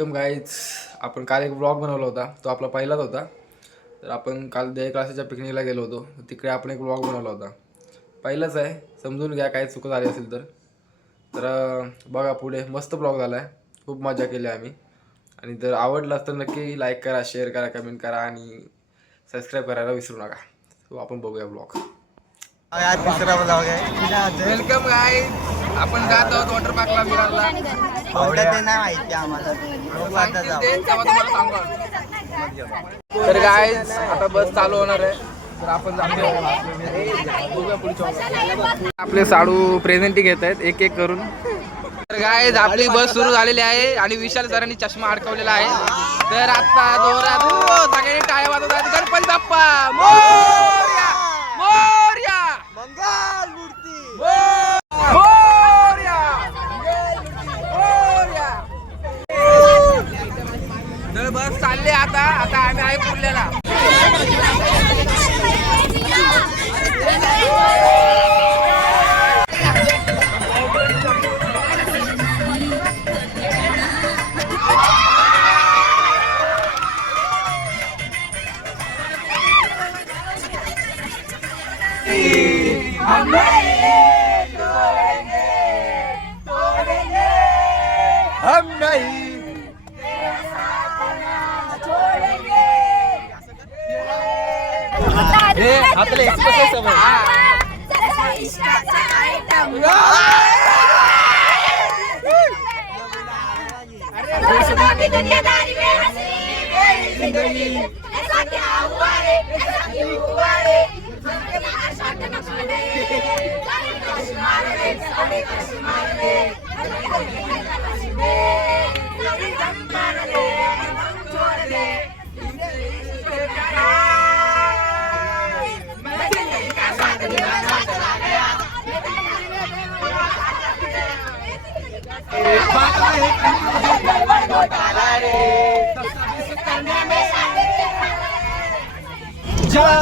Welcome guys. आपण काल एक ब्लॉग बनवला होता, तो आपला पहिलाच होता. तर आपण काल दे क्लासेसच्या पिकनिकला गेलो होतो, तिकडे आपण एक ब्लॉग बनवला होता. पहिलाच आहे, समजून घ्या काही चुका झाली असेल तर. बघा पुढे मस्त ब्लॉग झाला आहे, खूप मजा केली आम्ही. आणि जर आवडला तर नक्की लाईक करा, शेअर करा, कमेंट करा आणि सबस्क्राईब करायला विसरू नका. तो आपण बघूया ब्लॉग. तिसरा ब्लॉग आहे. Welcome guys. आपण जात आहोत वॉटर पार्कला फिरायला. ते नाही माहिती आम्हाला. तर गाईज आता बस चालू होणार आहे, तर आपण जातो. आपले साडू प्रेझेंटी घेत आहेत एक एक करून. तर गाईज आपली बस सुरू झालेली आहे आणि विशाल सरांनी चष्मा अडकवलेला आहे. तर आता जोरात सगळ्यांनी टाळ्या वाजवत आहेत. गणपती बाप्पा मोरया, मोरया, मंगल मूर्ती. मोरया, मोरया. तर बस चालले आता आम्ही आहे पुरल्याला. हम नहीं आपले दुनियादारी में हंसी मेरी जिंदगी ऐसा क्या हुआ रे, ऐसा क्यों हुआ रे, आशा न माने जाने कश्मीर रे, सारे कश्मीर रे, सारे जंगल रे, हम छोड़ दे मैं जिंदगी का साथ निभाना चला गया.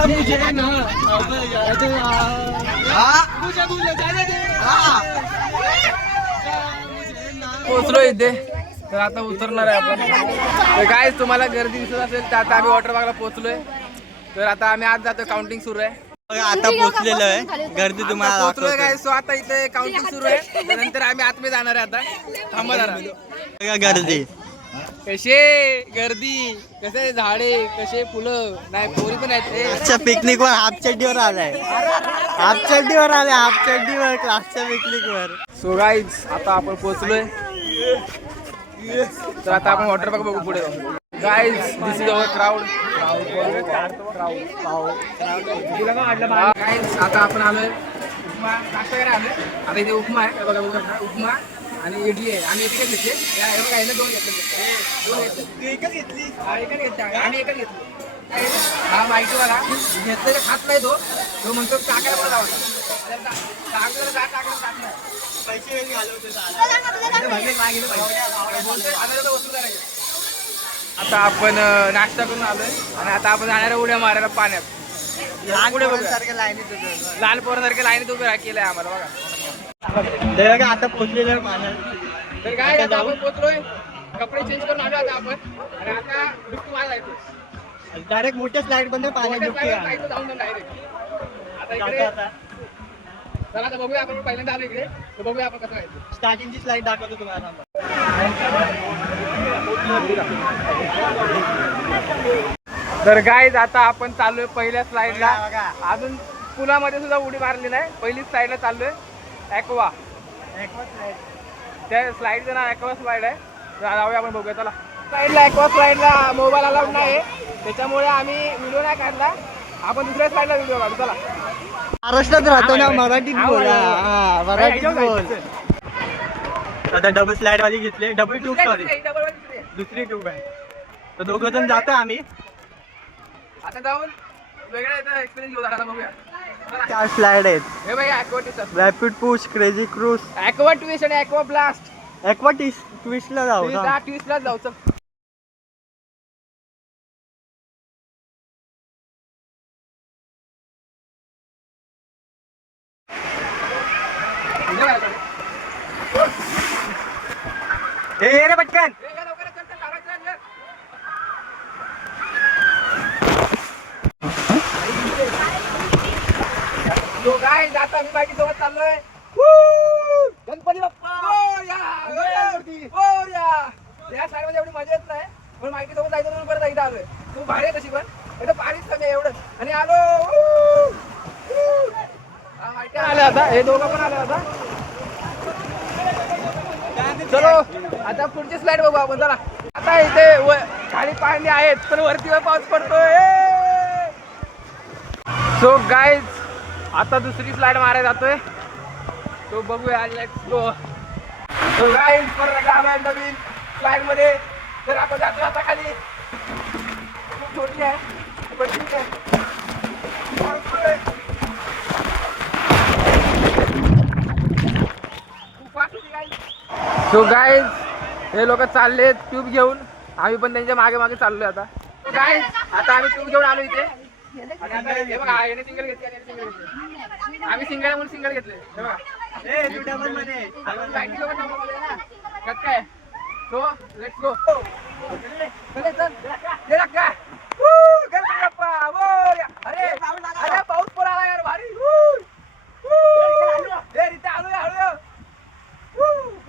मुझे ना अब याद मुझे भूल जाने दे. पोचलो इथे. तर आता उतरणार आहे आपण. तर काय तुम्हाला गर्दी दिसत असेल तर आता आम्ही वॉटर पार्कला पोहोचलोय. तर आता आम्ही आज जातो, काउंटिंग सुरू आहे. आता पोहोचलेलो आहे. गर्दी तुम्हाला पोहोचलोय काय. सो आता इथे काउंटिंग सुरू आहे. त्यानंतर आम्ही आतमध्ये जाणार आहे. आता थांबा जरा. गर्दी कसे गर्दी, कसे झाडे, कसे फुलं, नाही पोरी पण आहेत. आजच्या पिकनिक वर हाफ चड्डीवर आलाय. हाफ चड्डीवर क्लासच्या पिकनिक वर. सो गाईज आता आपण पोहोचलोय. तर आता आपण वॉटर पार्क बघू पुढे जाऊ. Guys this is our crowd. Guys आता आपण आलोय उपमा नाश्ता करायला आलोय. आता इथे उपमा आहे बघा, उपमा आणि इडली आहे. आम्ही एकच घेतले. बघा याला दोन घेतले. एकच घेतली. आम्ही एकच घेतली. हा माहितीवाला घेतलेला खात नाही तो म्हणतो टाकायला पण लावला. पैसे घालवते. आता आपण नाश्ता करून आलोय आणि आता आपण जाणार उड्या मारायला पाण्यात. लाल पोरासारख्या लाईनीत उभे केलंय आम्हाला बघा. आता पोहोचलेलं पाण्यात. तर काय आता आपण पोहोचलोय. कपडे चेंज करून आलो आता आपण. आणि आता डुबकी मारायला डायरेक्ट मोठ्या स्लाइड मध्ये पाण्यात डुबकी जाऊन डायरेक्ट. आता इकडे चला आता बघूया. आपण पहिल्यांदा आलो इकडे, तर बघूया आपण कसं जायचं. स्टार्टिंगची स्लाइड दाखवतो तुम्हाला. तर गाईज आता आपण चाललोय पहिल्या स्लाइडला. अजून पुलामध्ये सुद्धा उडी मारली नाही. पहिली स्लाइडला चाललोय. ॲक्वा, त्या स्लाइडचं नाव ॲक्वा स्लाइड आहे. जाऊया आपण बघूया. चला. स्लाइडला ॲक्वा स्लाइडला मोबाईल अलाउड नाही, त्याच्यामुळे आम्ही व्हिडिओ नाही काढला. आपण दुसऱ्या स्लाइडला व्हिडिओ काढू. चला. महाराष्ट्रात राहतो ना, मराठीत बोल. मराठीत बोल. आता डबल स्लाइड वाली घेतली. डबल ट्यूब, सॉरी दुसरी ट्यूब आहे. तर दोघं जण जातो आम्ही. आता जाऊन वेगळा एक्सपिरियन्स घेऊ. आता बघूया. चार स्लाइड आहेत. हे बघा aqua twist, rapid push, crazy cruise, aqua twist आणि ॲक्वा ब्लास्ट. ॲक्वा ट्विस्टला जाऊ. ट्विस्टला जाऊ. चल. हे रे पटकन. स्लाईडमध्ये एवढी मजा येत नाही, पण माहिती सोबत जायचं म्हणून परत एकदा आलोय. तू भारी आहे तशी पण, एकदा पाणीच कमी आहे एवढंच. आणि आलो माहिती आले आता, हे दोघं पण आले आता. चलो आता पुढची स्लाइड बघू आपण. चला आता इथे खाली पाणी आहेत पण वरती पाऊस पडतोय. सो गाईज आता दुसरी स्लाइड मारायला जातोय, तो बघूया. Let's go. सो गाईज परत आलोय नवीन स्लाइड मध्ये. तर आपण जातो आता खाली. खूप छोटी आहे पण ठीक आहे. सो गाईज हे लोक चालले ट्यूब घेऊन, आम्ही पण त्यांच्या मागे मागे चाललोय आता. गाईज आता आम्ही ट्यूब घेऊन आलो इथे. आणि आता हे बघा याने सिंगल घेतली, आम्ही सिंगल म्हणून सिंगल घेतले. हे बघा काय. So let's go. अरे अरे पाऊस पण आला यार भारी. आलो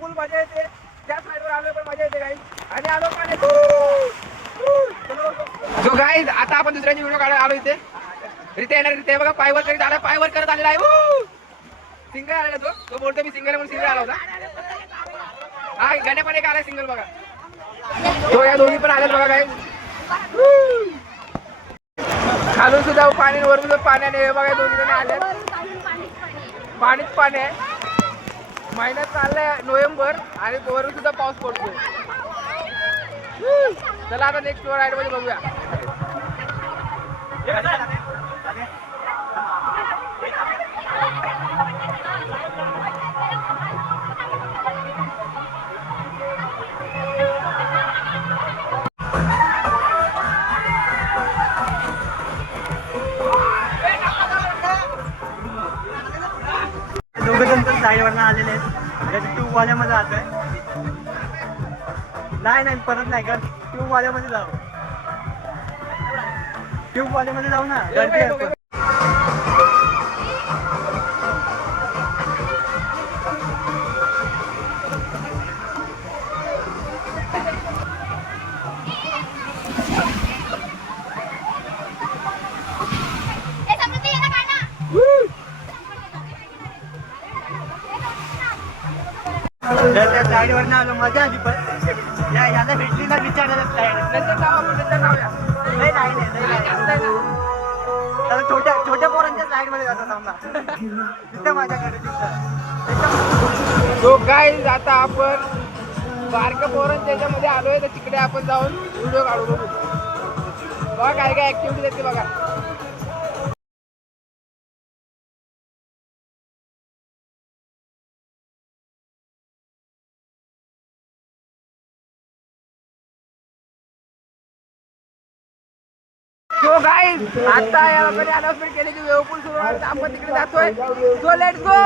फुल मजा येते. त्या साईडवर आलो पण मजा येते गाईज. आणि आलो पाण्यात. जो गाईज आता आपण दुसऱ्यांची व्हिडिओ काढायला आलो इथे. रिते येणार, रिते बघा पायवर करीत आला, पायवर करत आलेला आहे. सिंगल आलेला तो बोलतो मी सिंगल म्हणून सिंगल आला होता. हा गाण्या पण एक आलाय सिंगल बघा. तो या दोन्ही पण आलेत बघा गाईज. खालून सुद्धा पाणी वरून सुद्धा पाण्याने हे बघा दोन्ही जण आले. पाणीच पाणी आहे. महिन्यात चाललाय नोव्हेंबर आणि वरून सुद्धा पाऊस पडतोय. चला आता नेक्स्ट राईड मध्ये बघूया. दोघं जण साईडवरनं आलेले आहेत. ट्यूब वाल्यामध्ये जात आहे. नाही परत नाही का, ट्यूब वाल्यामध्ये जाऊ. ट्यूब वाल्यामध्ये जाऊ ना, गर्दी आहे. त्या स्लाईडवरनं आलो, मजा आली. पण याला भेटली ना विचारायला स्लाईड. छोट्या पोरांच्या स्लाईड मध्ये जातो थांबा. तिथं माझ्याकडे सो गाईज आता आपण बारक्या पोरांच्या याच्यामध्ये आलोय, तर तिकडे आपण जाऊन व्हिडिओ काढू बघू. बघा काय काय ऍक्टिव्हिटी देते बघा. सो गाईज आता या लोकांनी अनाउन्समेंट केली की वेवपूल सुरू आहे, आपण तिकडे जातोय. So let's go.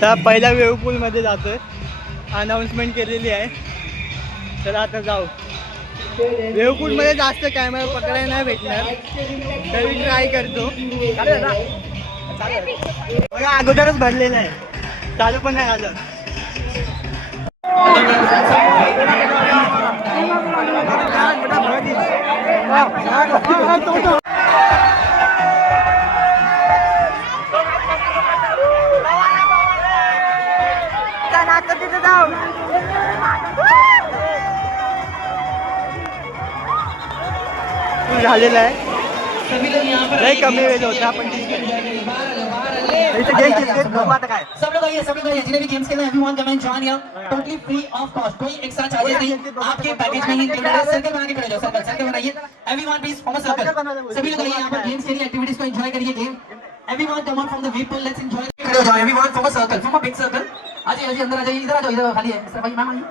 तर पहिल्या वेव्ह पूल मध्ये जातोय. अनाउन्समेंट केलेली आहे. चला आता जाऊ. वेव्ह पूल मध्ये जास्त कॅमेरा पकडायला नाही भेटणार, तरी ट्राय करतो. बघा अगोदरच भरलेलं आहे, चालू पण नाही आलं. तिथे जाऊ. झालेला आहे, लई कमी वेळ होता पण सब लोग आइए जितने भी गेम्स खेलना है everyone come and join here totally free of cost, कोई एक्स्ट्रा चार्जेस नहीं, आपके पैकेज में ही इंक्लूडेड है। सर्कल बना के खड़े जाओ, सर्कल बनाइए everyone please form a circle. सभी लोग आइए यहां पर गेम्स खेलिए, एक्टिविटीज को एंजॉय करिए। Game everyone come on from the wave pool, let's enjoy. खड़े हो जाओ everyone, form a circle, form a big circle. आइए आइए अंदर आ जाइए, इधर आ जाओ, इधर खाली है सर भाई मैम आइए,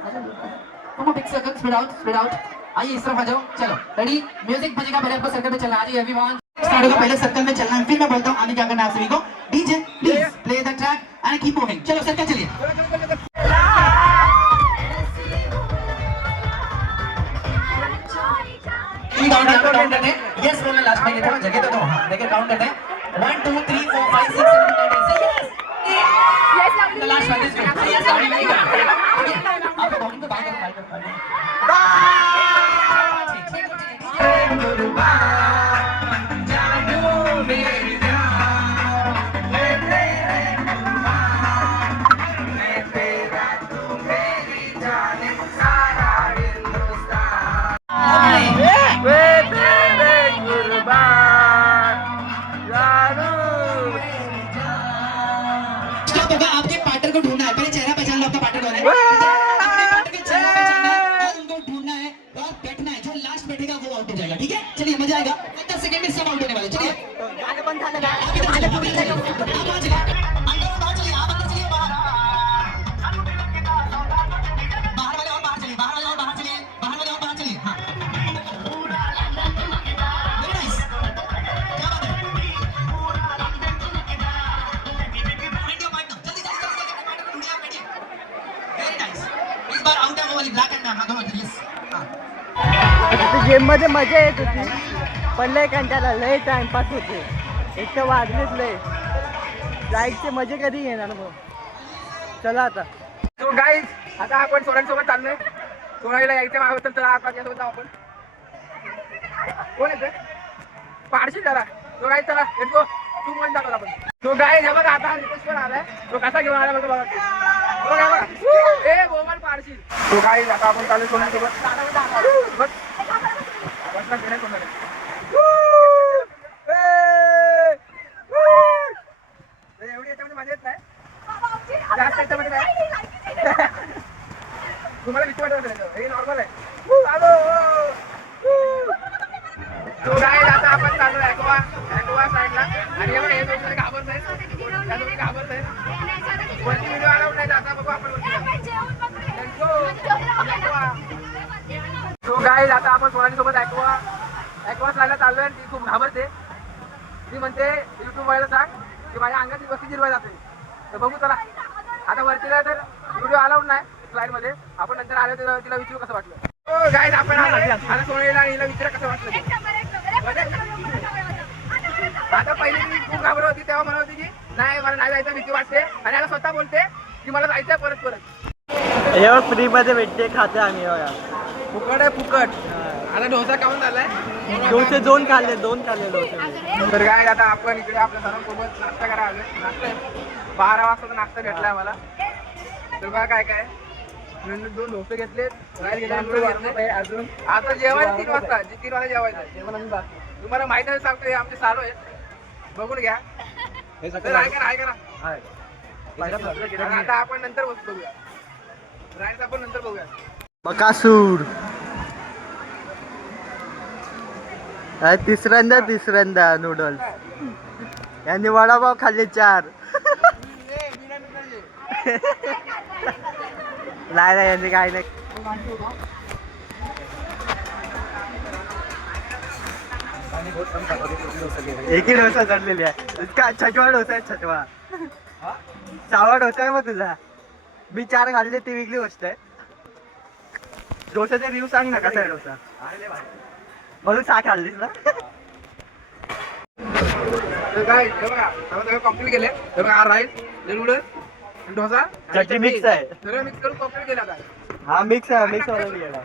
form a big circle, spread out. आइए इस तरफ आ जाओ, चलो रेडी, म्यूजिक बजेगा, पहले आपको सर्कल में चलना है। आइए एवरीवन स्टार्ट होगा, पहले सर्कल में चलना है, फिर मैं बोलता हूं आगे क्या करना है आप सभी को। DJ please play the track end keep moving. चलो सर्कल चलिए। काउंट करते हैं, यस बोलना लास्ट में, थोड़ा जगह तो दो। हां देखिए काउंट करते हैं 1 2 3 4 5 6 7 8 9 10 से yes. The last one is good. Yes stop होगा, आपके पार्टनर को ढूंढना है, पहले चेहरा पहचान लो आपका पार्टनर कौन है। अपने पार्टनर का चेहरा पहचानना है और उनको ढूंढना है और बैठना है, जो लास्ट बैठेगा वो आउट हो जाएगा, ठीक है। चलिए मजा आएगा, 10 सेकंड में सब आउट होने वाले, चलिए। आप इधर चलिए, आप वहाँ चलिए, अंदर और बाहर चलिए, आप अंदर चलिए, बाहर वाले और बाहर चलिए, बाहर वाले और बाहर चलिए, बाहर वाले और बाहर चलिए, हाँ। Very nice, क्या बात है। Find your partner, जल्दी जल्दी जल्दी अपने partner को ढूंढिए, आप बैठिए। Very nice, इस बार आउट है वो वाली ब्लैक एंड हाँ दोनों, यस हाँ। गेम मध्ये मजा येत होती, पण लय कंटाळा, लय टाइमपास होते, एक तर वाजलेच लय. लाईटचे मजे कधी येणार मग. चला आता. तो गाईज आता आपण सोनालीसोबत चाललोय. सोनालीला यायचं मागं तर चला आता त्यासोबत जाऊ आपण. कोण येते पाडशील जरा. तो गाईज चला लेट्स गो. तू म्हणून जातो आपण. तो गाईज हे बघा आता नितेश पण आलाय. तो कसा घेऊन आला बघा. तो काय बघा ए गोमन पाडशील. तो गाईज आता आपण चाललोय सोनालीसोबत. बस बसला गेले सोनाली. एवढी याच्यामध्ये मजा येत नाही. जास्त याच्यामध्ये नाही. तुम्हाला भीती वाटत असेल हे नॉर्मल आहे. तो गाईज आता आपण चाललो ॲक्वा साईडला आणि हे बघा हे दोघं घाबरत आहेत. या दोघी घाबरत आहेत. वरती व्हिडिओ अलाउड नाही आता बघू आपण तो गाईज आता आपण सोनाली सोबत ॲक्वा साईडला चाललोय आणि ती खूप घाबरते. ती म्हणते युट्यूब वाल्याला सांग की माझ्या अंगाची बस्ती जिरवाय जाते. तर बघू चला आता वरतीला तर व्हिडिओ अलाउड नाही स्लाइड मध्ये. आपण नंतर आलो तर तिला विचारू कसं वाटलं. हो गाईज आपण आता सोनालीला आणि हिला विचारा कसं वाटलं. आता पहिली ती खूप घाबरत होती तेव्हा म्हणत होती की नाही मला नाही जायचं भीती वाटते आणि आता स्वतः बोलते की मला जायचंय परत परत. हे फ्री मध्ये भेटते खाते आम्ही बघा. फुकट आहे फुकट. आता डोसा खाऊन झालाय. डोसे दोन खाल्ले डोसे. तर काय आता आपण इकडे आपल्या सरांसोबत नाश्ता करायला आलोय. नाश्ता 12 वाजता नाश्ता भेटलाय आम्हाला. तर बघा काय काय नंतर 2 डोसे घेतले. अजून आता जेवायला 3 वाजता 3 वाजता जेवायचं जेवण आम्ही बाकी. तुम्हाला माहिती आहे सांगतो हे आमचे चालू आहे बघून घ्या. तर ऐका आता आपण नंतर बघूया. राईड्स आपण नंतर बघूया. बकासूर तिसऱ्यांदा नूडल्स. यांनी वडापाव खाल्ले 4. नाही यांनी काय नाही. एकही डोसा चढलेली आहे. इतका 6वा डोसा आहे 6वा. 6वा डोसा आहे मग तुझा. मी 4 खाल्ले ती वेगळी गोष्ट आहे. डोसाचे रिव्ह्यू सांग ना कसा आहे डोसा. म्हणून 6 खाल्लीस ना. तर काय बघा सगळं कम्प्लीट केले. तर बघा राईस नूडल्स डोसा चटणी मिक्स आहे. सगळं मिक्स करून कम्प्लीट केलं आता. हा मिक्स ऑलरेडी गेला.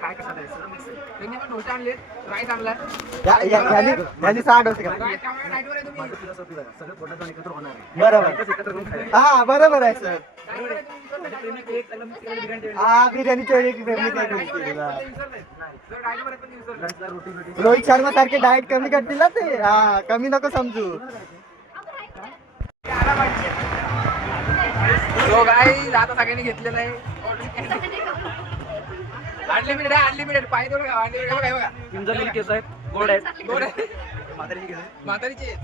काय कसं त्यांनी पण डोसा आणले राईस आणलाय. यांनी 6 डोसे खाल्ले. बरोबर हा बरोबर आहे सर. हा बिर्याणी रोहित शर्मा सारखे डाएट कमी करतील ना ते. हा कमी नको समजू. तो गाईज आता सगळ्यांनी घेतलेलं आहे. अनलिमिटेड पाहिजे तेवढं खा. अनलिमिटेड बघा बघा. तुमचा मिल्क केस आहे गोड आहे. गोड आहे. म्हातारीचे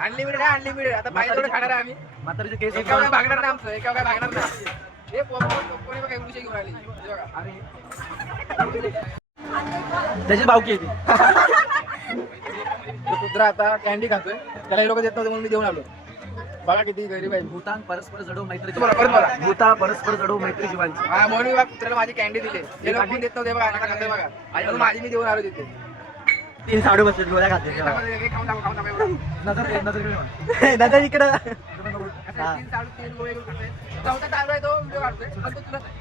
अनलिमिटेड आहे. अनलिमिटेड आता पाहिजे तेवढं खाणार आहे आम्ही. म्हातारीचे केस एका वेळा भागणार नाही आमचं. एका वेळा भागणार नाही. हे कोणी बघा एवढी घेऊन आली. अरे त्याची भावकी येते. कुत्रा आता कॅन्डी खातोय. त्याला हे लोक देत नव्हते म्हणून मी देऊन आलो. बघा किती गरीब आहे. भूतान परस्पर जडो मैत्री. बोला. भूतान परस्पर जडो मैत्री जीवांची. हा म्हणून मी कुत्र्याला माझी कॅन्डी दिली. हे लोक पण देत नव्हते बघा. आता खातोय बघा. म्हणून माझी मी देऊन आलो तिथे. 3 साडू बसले गोळ्या खाते. खाऊन टाका एवढं. नजर इकडं हा. 3 चालू 3 गोळे घेऊन खातोय. चौथा चालू आहे तो व्हिडिओ काढतोय पण तो तुलाच आहे.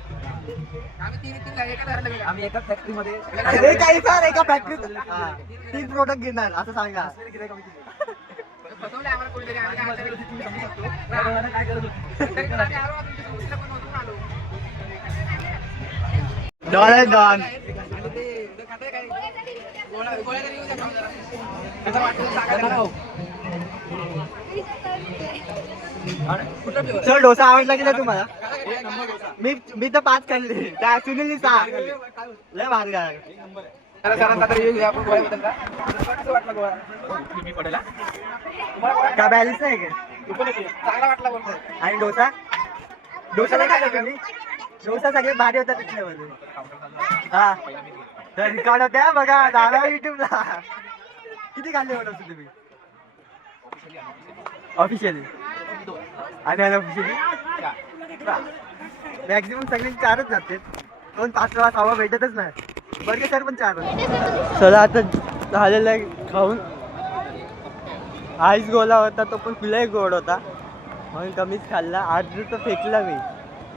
आम्ही 3 एका घराला गेलो. आम्ही एकाच फॅक्टरीमध्ये अरे काही सर एका फॅक्टरीत 3 प्रोडक्ट घेणार असं सांगा. फसवलंय आम्हाला कोणीतरी. आम्ही काय आता काय करत होतो? तरी पण आम्ही आलो, आम्ही दुसरीला पण नव्हतो आलो. डॉन आणि ते इथं खाताय काय? गोळ्या तरी येऊ द्या खाऊ जरा. कसं वाटतं सांगा. कुठला flavor? सर डोसा आवडला की नाही तुम्हाला? मी तर 5 खाल्ले. त्या सुनीलनी 6. लय भारी आहे. जरा सरांचा तरी येऊ द्या आपण गोळ्याबद्दल. कसं वाटलं गोळा? मी पडेल हा? तुम्हाला गोळा का बॅलन्स नाही का? चांगला वाटला बोलतोय. आणि डोसा नाही खाल्ला तुम्ही? डोसा सगळे भारी होता तिथल्यामध्ये. हा तर रिकॉर्ड होत्या बघा दादा युट्यूबला. किती खाल्ले म्हणत होते तुम्ही ऑफिशियली आणि अनऑफिशियली? मॅक्झिमम सगळे 4च जाते. 2 5 6 भेटतच नाही. बर्गर सर पण 4. चला आता झालेला आहे खाऊन. आईस गोला होता तो पण फुलही गोड होता म्हणून कमीच खाल्ला. आज तर फेकला मी.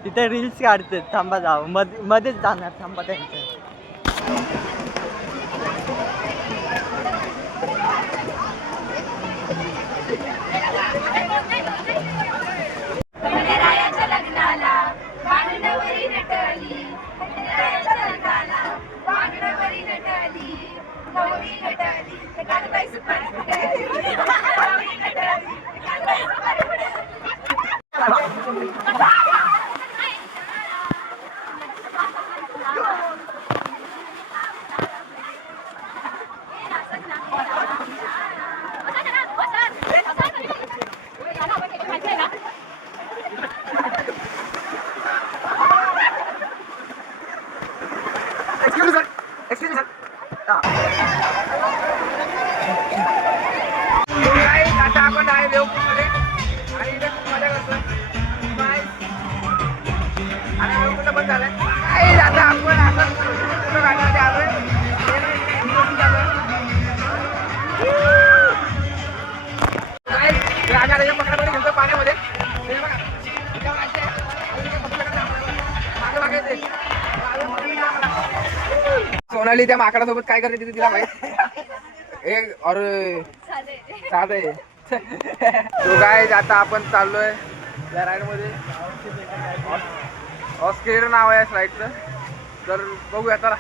तिथे रील्स काढते. थांबा जावं मध्येच जाणार. थांबा त्यांच्या रायाच्या लग्नाला बांगडवरी नटली. रायाच्या लग्नाला बांगडवरी नटली. नवरी नटली. कानबाई सुपारी फुटली. नवरी नटली. कानबाई सुपारी फुटली. आता आपण आहे देवपूरमध्ये आणि इथे खूप मजा करतोय. आणि देवपूरला पण झालंय. आता आपण असं फोटो काढण्यासाठी आलोय. राजा त्याच्या पकडामध्ये घेतो पाण्यामध्ये. हे बघा. मागं मागे येते. सोनाली त्या माकडासोबत काय करते तिथे तिला माहित. एक और साधे तो काय आता आपण चाललोय या राईड मध्ये. ऑस्केर नाव आहे राईडचं. तर बघूया चला.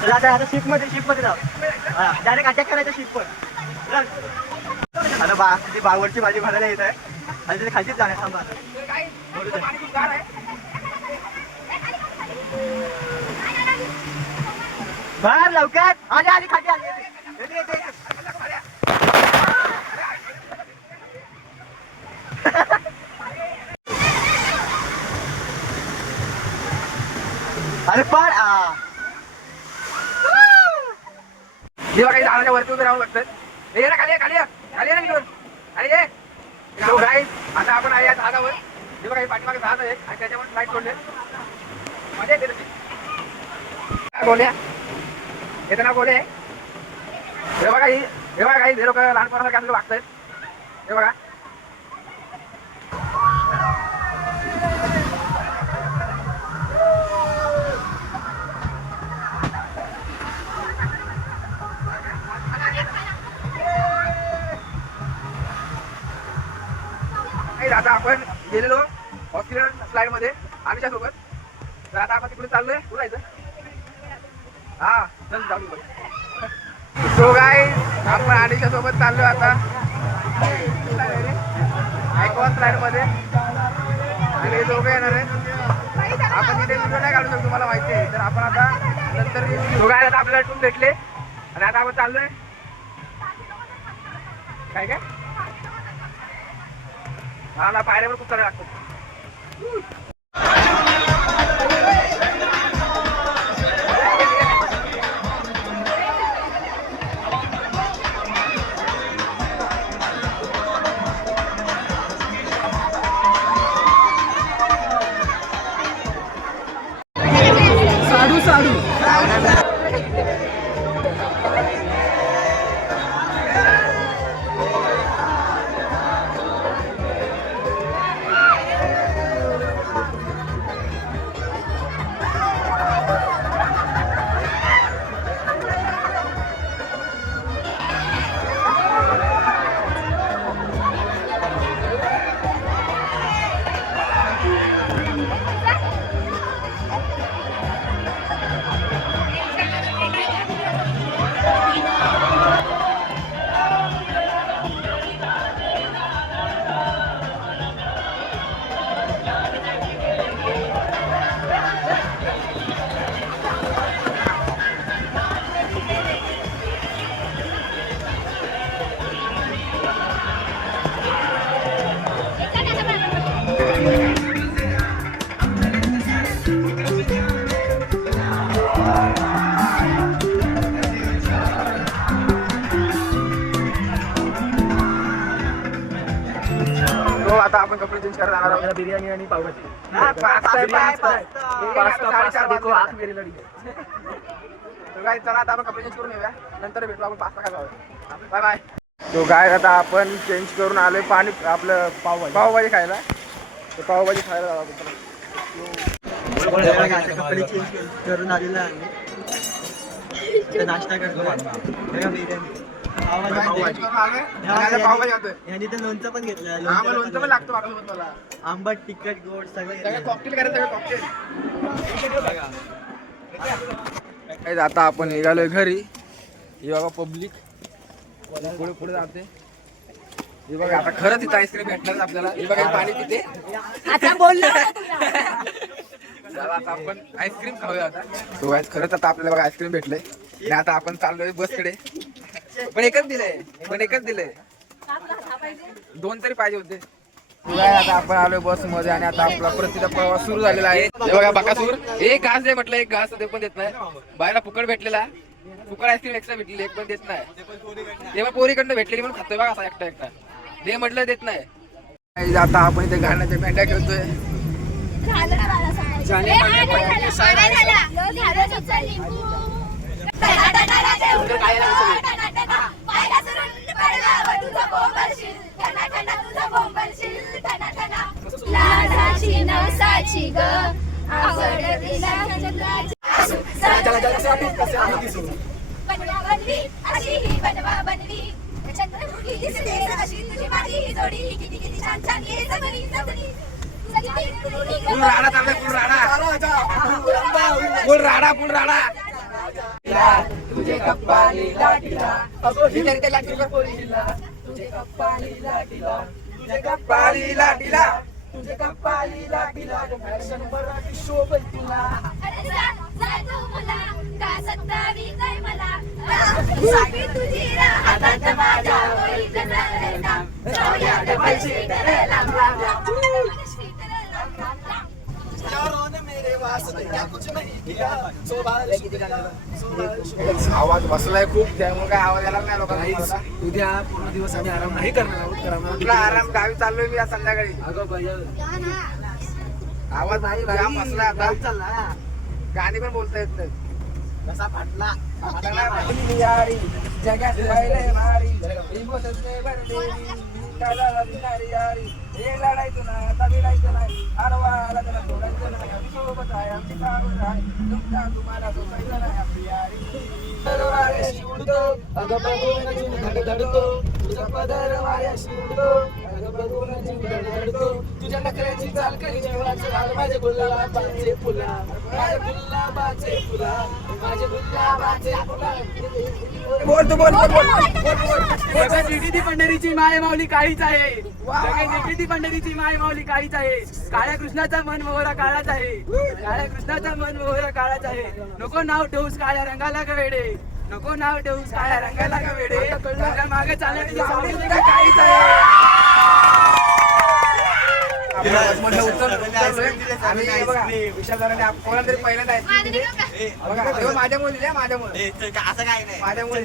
चला आता शिप मध्ये जाऊ. डायरेक्ट अटॅक करायचा शिप वर. आता ती बावरची भाजी भरायला येत आहे आणि तिथे खालीच जाणार. थांबा बाहेर लवकर आली खाली आली. अरे पण जेव्हा काही झाडाच्या वरती उभे राहून बघतात. ये ना खाली ये, खाली ये, खाली ये ना घेऊन. आणि ये तो गाईज आता आपण आहे या झाडावर. जेव्हा काही पाठीमागे झाड आहे आणि त्याच्यावर लाईट सोडले. मजा येते तशी. गोल्या येतं ना गोले. हे बघा काही लोक लहानपणाला काय वागतायत. हे बघा आता आपण गेलेलो हॉस्पिटल स्लाइड मध्ये आमच्या सोबत. तर आता आपण तिकडे चाललोय. कुठे जायचं? हा चल चालू. सो गाईज आपण आधीच्या सोबत चाललोय आता ॲक्वा स्लाइड मध्ये. आणि दोघं येणार आहेत. आपण तिथे व्हिडिओ नाही काढू शकतो तुम्हाला माहिती आहे. तर आपण आता नंतर दोघं आता आपल्याला टून भेटले आणि आता आपण चाललोय काय काय मला पायऱ्यावर खूप सारे लागतात. आता आपण कपडे चेंज करायला जाणार आहोत. बिर्याणी आणि पावभाजी. पास्ता देखो आंख मेरी लड़ी. तो गाइस चला आता आपण कपडे चेंज करून येऊया. नंतर भेटू आपण पास्ता खायला जाऊया. Bye bye. तो गाइस आता आपण चेंज करून आलोय पाणी आपलं पावभाजी खायला. तो पावभाजी खायला जाऊ आपण. कपडे चेंज करून आलेला आम्ही नाश्ता करतो. बिर्याणी पावभाजी करून आलोय. आणि पावभाजी खातोय. यांनी तर लोणचं पण घेतलं. हा मला लोणचं पण लागतं माझ्यासोबत मला. आंबट तिखट गोड सगळं सगळं कॉकटेल करायचं सगळं कॉकटेल. आता आपण निघालोय घरी. हे बघा पब्लिक पुढे पुढे जाते. हे बघा आता खरंच इथं आईस्क्रीम भेटणार आपल्याला. हे बघा पाणी पिते. आता बोललो ना तुला. चला आता आपण आईस्क्रीम खाऊया आता. तो गाइस खरंच आता आपल्याला बघा आईस्क्रीम भेटलंय. आणि आता आपण चाललोय बसकडे. पण एकच दिलंय. दोन तरी पाहिजे होते. आता आपण आलोय बस मध्ये आणि आता आपला परतीचा प्रवास सुरू झालेला आहे. हे बघा बकासूर एक घास दे म्हटलं. एक घास ते पण देत नाही. बाहेरला फुकट भेटलेला. फुकट आईस्क्रीम एक्स्ट्रा भेटलेली. एक पण देत नाही. तेव्हा पोरीकडनं भेटलेली पण खातोय बघा असा एकटा दे म्हटलं देत नाही. आता आपण इथे घालण्याच्या मेंढ्या खेळतोय. झालं ना मला सांगायचं. लाडाची नवसाची ग आवड बनवा बनवी अशी ही बनवा बनवी चंद्रमुखी दिसते अशी तुझी माझी ही जोडी किती किती छान छान ये जगणी जगणी फुल राडा चाललाय. फुल राडा. तुझे कप्पाली लाटीला तुझे कप्पाली लाटीला फॅशन मराठी शोभत तुला. अरे जा जा तू मुला का सत्तावी काय मला साखी तुझी हातात माझ्या होईल जरा नाम जाऊया डबल शीटर लांब लांब आवाज बसलाय खूप त्यामुळे काय आवाज येणार नाही लोकांना. उद्या पूर्ण दिवस आम्ही आराम नाही करणार आहोत. कुठला आराम गावी चाललोय मी आज संध्याकाळी. आवाज नाही जाम बसलाय आता. गाणी पण बोलता येत नाही. कसा फाटला यारी जगात पहिले मारी इमोशनने भरलेली काळाला भिकारी यारी. हे लढायचं ना आता भिडायचं नाही. आडवाला त्याला सोडायचं नाही. आम्ही सोबत आहे आमची काढून आहे. तुमचा तुम्हाला सोडायचं नाही आपली यारी. वाऱ्याशी उडतो अगं बघून जीव धडधडतो. तुझा पदर वाऱ्याशी उडतो अगं बघून जीव धडधडतो. तुझ्या नखऱ्याची चाल करी जेव्हाचं झालं माझ्या गुलाबाचे फुला. माझ्या गुलाबाचे फुला. माझ्या गुलाबाचे फुला. बोल. निकिती पंढरीची माय माऊली काळीच आहे. निकिती पंढरीची माय माऊली काळीच आहे. काळ्या कृष्णाचा मन मोहरा काळाच आहे. काळ्या कृष्णाचा मन मोहरा काळाच आहे. नको नाव ठेवूस काळ्या रंगाला ग वेडे. नको नाव ठेवूस काळ्या रंगाला ग वेडे. तुझ्या मागे चालण्याची सावली काळीच आहे. आम्ही बघा विशालदाराने कोणाला तरी पहिल्यांदा आईस्क्रीम दिली. बघा माझ्यामुळे दिली. माझ्यामुळे असं काय नाही माझ्यामुळे